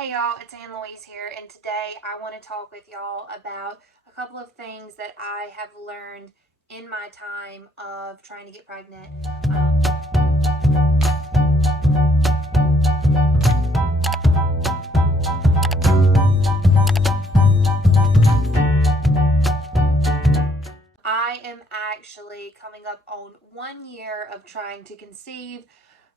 Hey y'all, it's Ann Louise here, and today I want to talk with y'all about a couple of things that I have learned in my time of trying to get pregnant. I am actually coming up on 1 year of trying to conceive.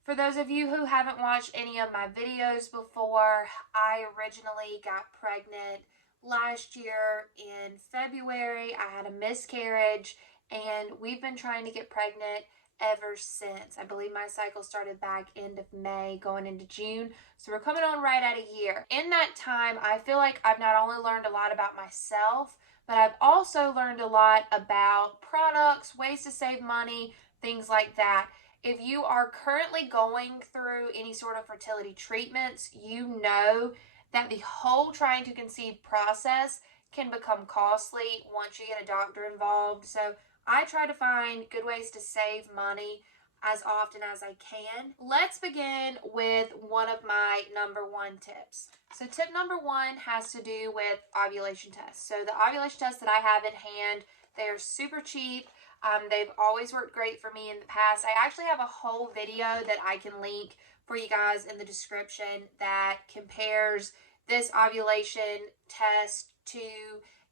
For those of you who haven't watched any of my videos before, I originally got pregnant last year in February. I had a miscarriage, and we've been trying to get pregnant ever since. I believe my cycle started back end of May going into June, so we're coming on right at a year. In that time, I feel like I've not only learned a lot about myself, but I've also learned a lot about products, ways to save money, things like that. If you are currently going through any sort of fertility treatments, you know that the whole trying to conceive process can become costly once you get a doctor involved. So I try to find good ways to save money as often as I can. Let's begin with one of my number one tips. So tip number one has to do with ovulation tests. So the ovulation tests that I have at hand, they are super cheap. They've always worked great for me in the past. I actually have a whole video that I can link for you guys in the description that compares this ovulation test to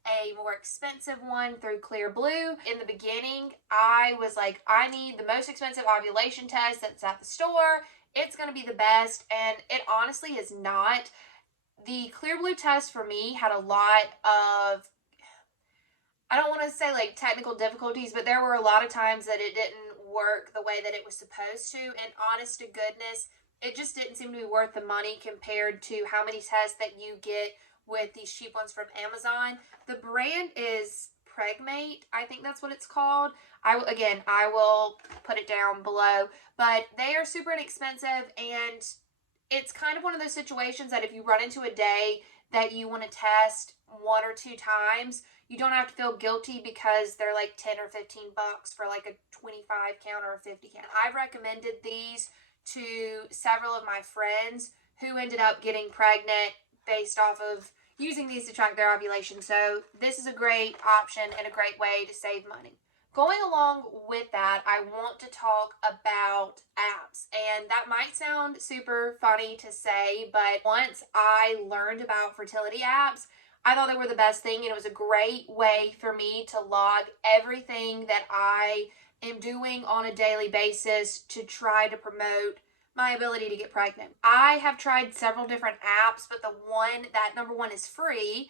a more expensive one through Clear Blue. In the beginning, I was like, I need the most expensive ovulation test that's at the store. It's going to be the best, and it honestly is not. The Clear Blue test for me had a lot of, I don't want to say like technical difficulties, but there were a lot of times that it didn't work the way that it was supposed to. And honest to goodness, it just didn't seem to be worth the money compared to how many tests that you get with these cheap ones from Amazon. The brand is Pregmate, I think that's what it's called. I will put it down below, but they are super inexpensive, and it's kind of one of those situations that if you run into a day that you want to test one or two times, you don't have to feel guilty because they're like 10 or 15 bucks for like a 25 count or a 50 count. I've recommended these to several of my friends who ended up getting pregnant based off of using these to track their ovulation. So this is a great option and a great way to save money. Going along with that, I want to talk about apps. And that might sound super funny to say, but once I learned about fertility apps, I thought they were the best thing, and it was a great way for me to log everything that I am doing on a daily basis to try to promote my ability to get pregnant. I have tried several different apps, but that number one is free,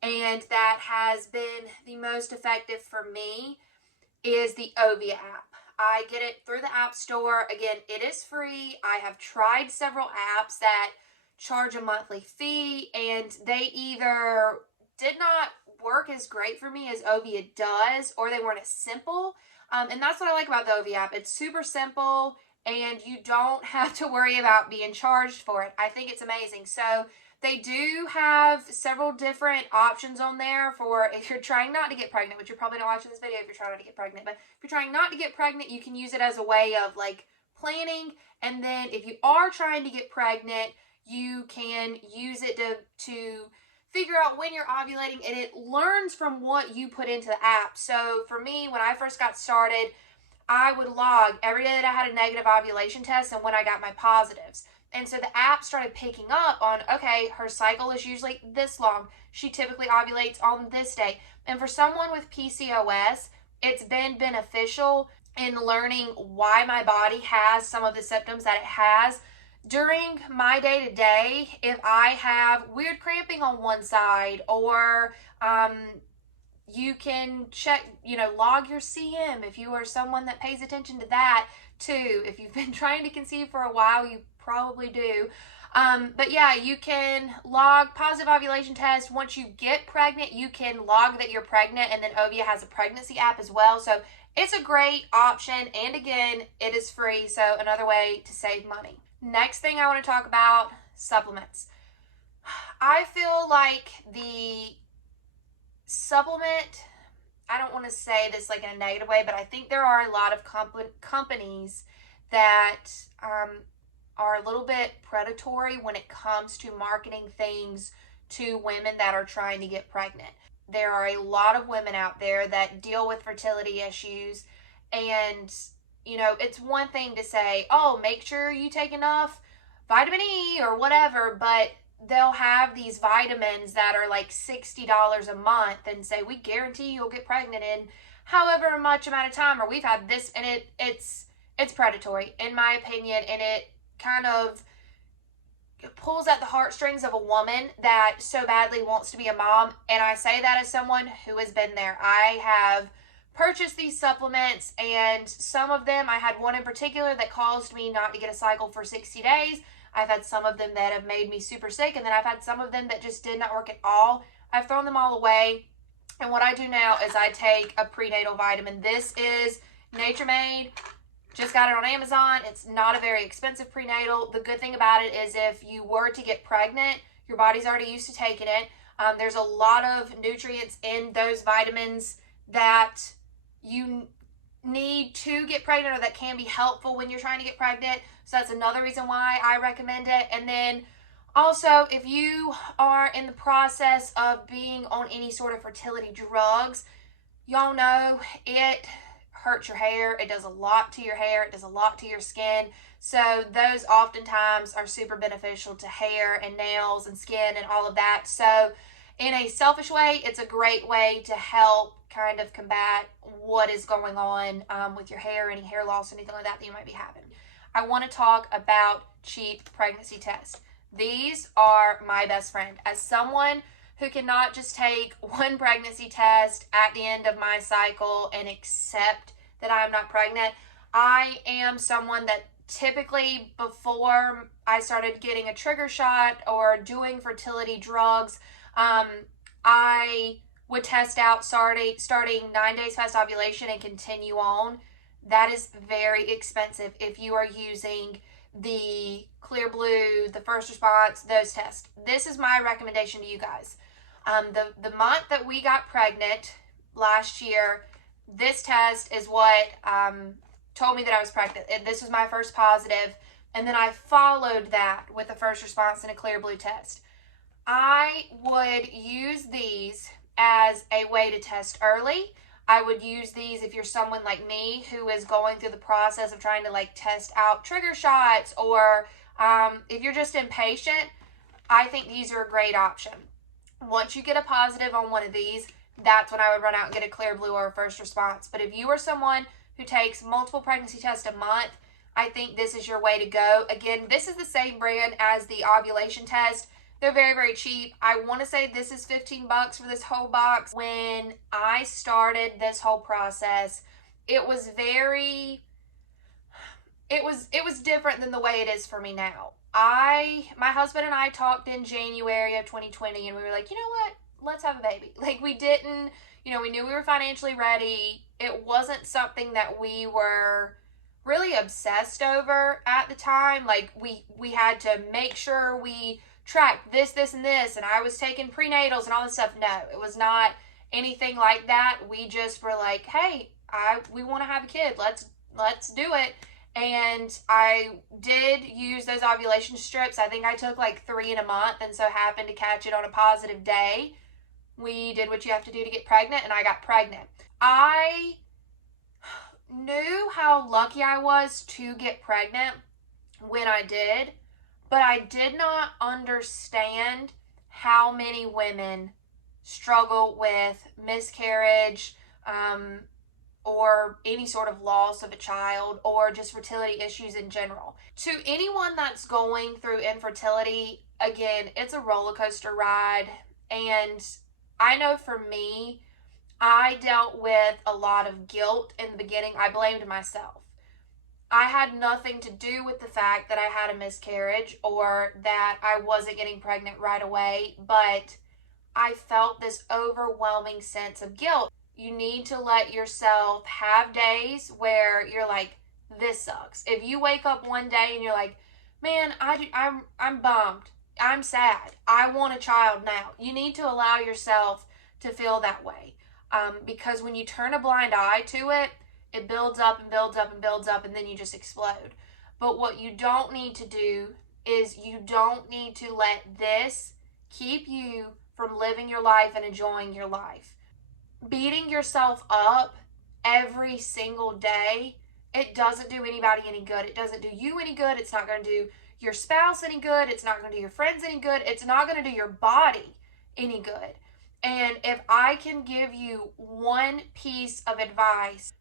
and that has been the most effective for me is the Ovia app. I get it through the App Store. Again, it is free. I have tried several apps that charge a monthly fee, and they either did not work as great for me as Ovia does, or they weren't as simple. And that's what I like about the Ovia app. It's super simple, and you don't have to worry about being charged for it. I think it's amazing. So they do have several different options on there for if you're trying not to get pregnant, which you're probably not watching this video if you're trying not to get pregnant, but if you're trying not to get pregnant, you can use it as a way of like planning. And then if you are trying to get pregnant, you can use it to figure out when you're ovulating, and it learns from what you put into the app. So for me, when I first got started, I would log every day that I had a negative ovulation test and when I got my positives. And so the app started picking up on, okay, her cycle is usually this long. She typically ovulates on this day. And for someone with PCOS, it's been beneficial in learning why my body has some of the symptoms that it has. During my day-to-day, if I have weird cramping on one side, or you can check, log your CM if you are someone that pays attention to that too. If you've been trying to conceive for a while, you probably do. But yeah, you can log positive ovulation tests. Once you get pregnant, you can log that you're pregnant, and then Ovia has a pregnancy app as well. So it's a great option, and again, it is free, so another way to save money. Next thing I want to talk about, supplements. I feel like the supplement, I don't want to say this like in a negative way, but I think there are a lot of companies that are a little bit predatory when it comes to marketing things to women that are trying to get pregnant. There are a lot of women out there that deal with fertility issues, and it's one thing to say, oh, make sure you take enough vitamin E or whatever, but they'll have these vitamins that are like $60 a month and say, we guarantee you'll get pregnant in however much amount of time, or we've had this, and it's predatory in my opinion, and it kind of pulls at the heartstrings of a woman that so badly wants to be a mom. And I say that as someone who has been there. I have purchased these supplements, and some of them, I had one in particular that caused me not to get a cycle for 60 days. I've had some of them that have made me super sick, and then I've had some of them that just did not work at all. I've thrown them all away, and what I do now is I take a prenatal vitamin. This is Nature Made. Just got it on Amazon. It's not a very expensive prenatal. The good thing about it is if you were to get pregnant, your body's already used to taking it. There's a lot of nutrients in those vitamins that you need to get pregnant, or that can be helpful when you're trying to get pregnant. So that's another reason why I recommend it. And then also, if you are in the process of being on any sort of fertility drugs, y'all know it hurts your hair. It does a lot to your hair. It does a lot to your skin. So those oftentimes are super beneficial to hair and nails and skin and all of that. So in a selfish way, it's a great way to help kind of combat what is going on with your hair, any hair loss, anything like that you might be having. I want to talk about cheap pregnancy tests. These are my best friend. As someone who cannot just take one pregnancy test at the end of my cycle and accept that I am not pregnant, I am someone that typically, before I started getting a trigger shot or doing fertility drugs, I would test out starting 9 days past ovulation and continue on. That is very expensive if you are using the Clear Blue, the First Response, those tests. This is my recommendation to you guys. The month that we got pregnant last year, this test is what told me that I was pregnant. This was my first positive, and then I followed that with a First Response and a Clear Blue test. I would use these as a way to test early. I would use these if you're someone like me who is going through the process of trying to test out trigger shots, or if you're just impatient, I think these are a great option. Once you get a positive on one of these, that's when I would run out and get a Clear Blue or a First Response. But if you are someone who takes multiple pregnancy tests a month, I think this is your way to go. Again, this is the same brand as the ovulation test. They're very, very cheap. I want to say this is $15 for this whole box. When I started this whole process, it was different than the way it is for me now. My husband and I talked in January of 2020, and we were like, you know what? Let's have a baby. We didn't, we knew we were financially ready. It wasn't something that we were really obsessed over at the time. We had to make sure we tracked this, and this, and I was taking prenatals and all this stuff. No, it was not anything like that. We just were like, hey, we want to have a kid. Let's do it. And I did use those ovulation strips. I think I took 3 in a month, and so happened to catch it on a positive day. We did what you have to do to get pregnant, and I got pregnant. I knew how lucky I was to get pregnant when I did, but I did not understand how many women struggle with miscarriage, or any sort of loss of a child, or just fertility issues in general. To anyone that's going through infertility, again, it's a roller coaster ride. And I know for me, I dealt with a lot of guilt in the beginning. I blamed myself. I had nothing to do with the fact that I had a miscarriage or that I wasn't getting pregnant right away, but I felt this overwhelming sense of guilt. You need to let yourself have days where you're like, this sucks. If you wake up one day and you're like, man, I'm bummed. I'm sad. I want a child now. You need to allow yourself to feel that way. Because when you turn a blind eye to it, it builds up and builds up and builds up, and then you just explode. But what you don't need to do is you don't need to let this keep you from living your life and enjoying your life. Beating yourself up every single day, it doesn't do anybody any good. It doesn't do you any good. It's not going to do your spouse any good. It's not going to do your friends any good. It's not going to do your body any good. And if I can give you one piece of advice,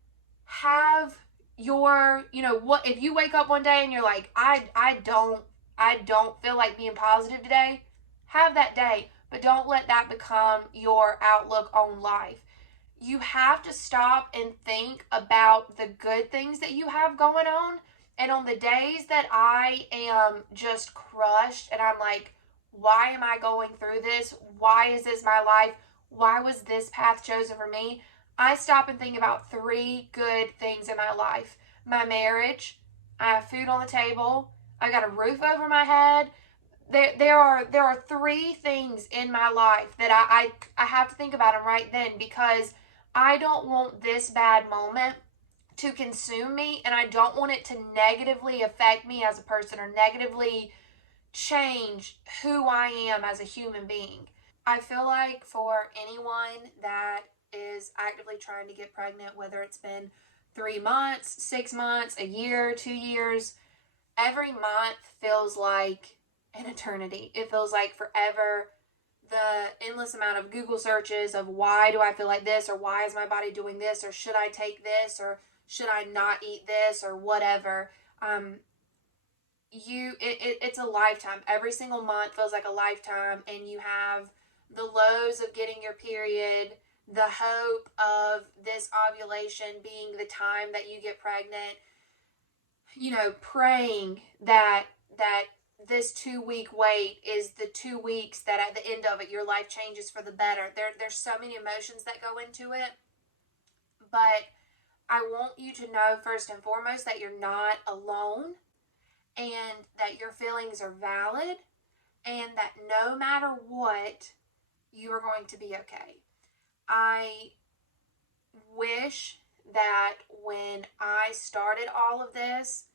have your, what if you wake up one day and you're like, I don't feel like being positive today. Have that day, but don't let that become your outlook on life. You have to stop and think about the good things that you have going on. And on the days that I am just crushed and I'm like, why am I going through this? Why is this my life? Why was this path chosen for me? I stop and think about three good things in my life: my marriage, I have food on the table, I got a roof over my head. There are three things in my life that I have to think about them right then, because I don't want this bad moment to consume me, and I don't want it to negatively affect me as a person or negatively change who I am as a human being. I feel like for anyone that is actively trying to get pregnant, whether it's been 3 months, 6 months, a year, 2 years, every month feels like an eternity. It feels like forever. The endless amount of Google searches of why do I feel like this, or why is my body doing this, or should I take this, or should I not eat this, or whatever. It's a lifetime. Every single month feels like a lifetime, and you have the lows of getting your period, the hope of this ovulation being the time that you get pregnant, praying that this 2 week wait is the 2 weeks that at the end of it your life changes for the better. There's so many emotions that go into it, but I want you to know first and foremost that you're not alone, and that your feelings are valid, and that no matter what, you are going to be okay. I wish that when I started all of this,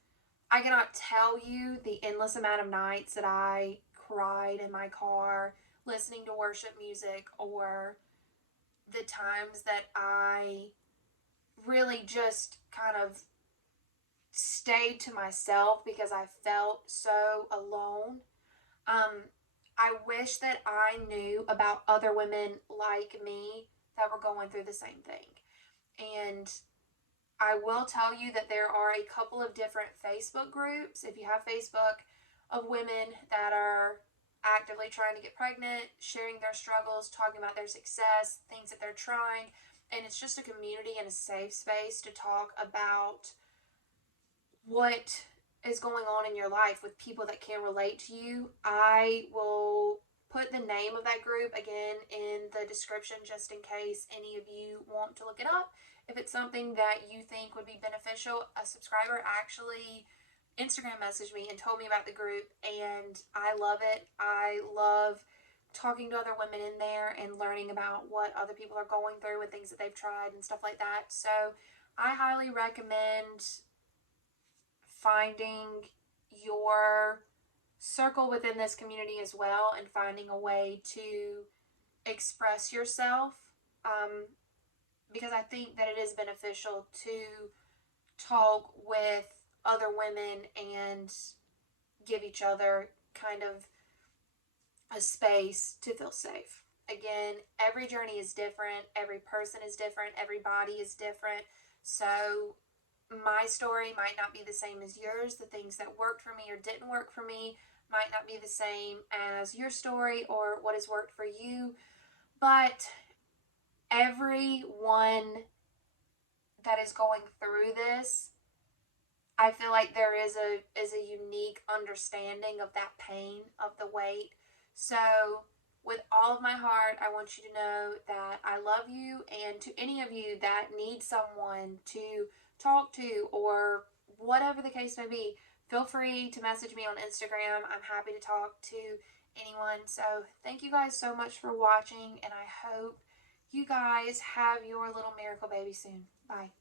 I cannot tell you the endless amount of nights that I cried in my car listening to worship music, or the times that I really just kind of stayed to myself because I felt so alone. I wish that I knew about other women like me that were going through the same thing. And I will tell you that there are a couple of different Facebook groups, if you have Facebook, of women that are actively trying to get pregnant, sharing their struggles, talking about their success, things that they're trying. And it's just a community and a safe space to talk about what is going on in your life with people that can relate to you. I will put the name of that group again in the description just in case any of you want to look it up. If it's something that you think would be beneficial, a subscriber actually Instagram messaged me and told me about the group, and I love it. I love talking to other women in there and learning about what other people are going through and things that they've tried and stuff like that. So I highly recommend finding your circle within this community as well, and finding a way to express yourself, because I think that it is beneficial to talk with other women and give each other kind of a space to feel safe. Again, every journey is different, every person is different, every body is different. So my story might not be the same as yours. The things that worked for me or didn't work for me might not be the same as your story or what has worked for you. But everyone that is going through this, I feel like there is a unique understanding of that pain of the weight. So with all of my heart, I want you to know that I love you, and to any of you that need someone to talk to or whatever the case may be, feel free to message me on Instagram. I'm happy to talk to anyone. So thank you guys so much for watching, and I hope you guys have your little miracle baby soon. Bye.